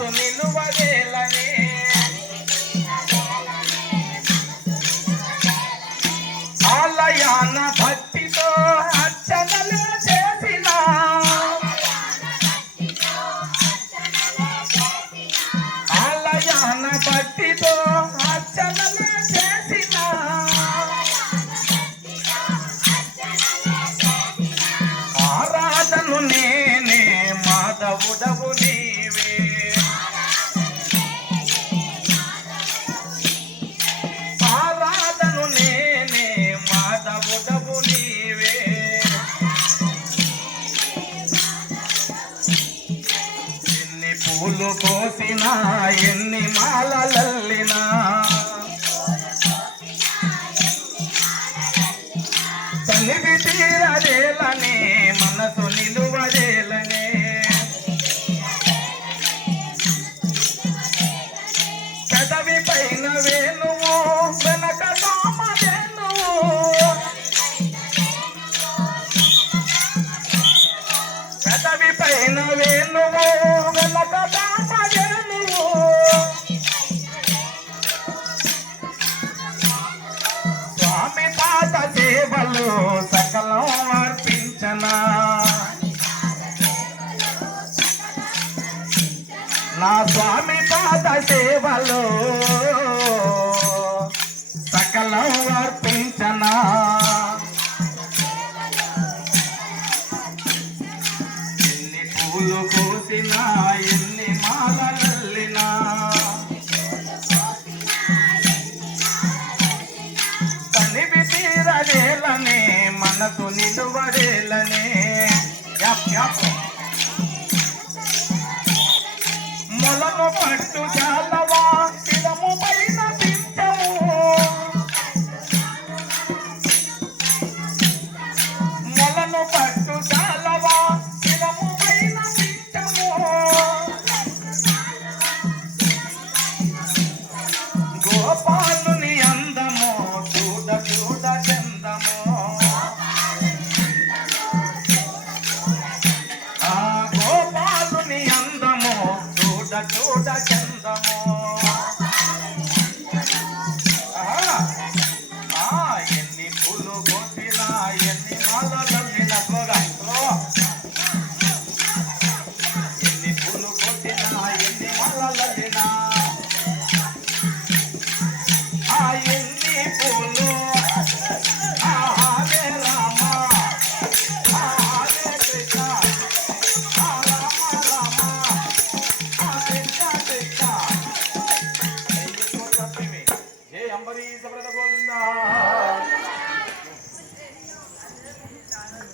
ಕಾಸು ನಿಲ್ಲುವುದೇ పూలు కోసిన ఎన్ని మాలలల్లినా. నా స్వామి పాద సేవలో సకలం అర్పించనా? ఎన్ని పూలు కోసినా ఎన్ని మాలల్లినా తనివి తీరలేలనే మనసు నిలువడేలనే యాప్ యాప్. పట్టు చాలవా 就在前方。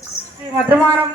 శ్రీ మధుమారం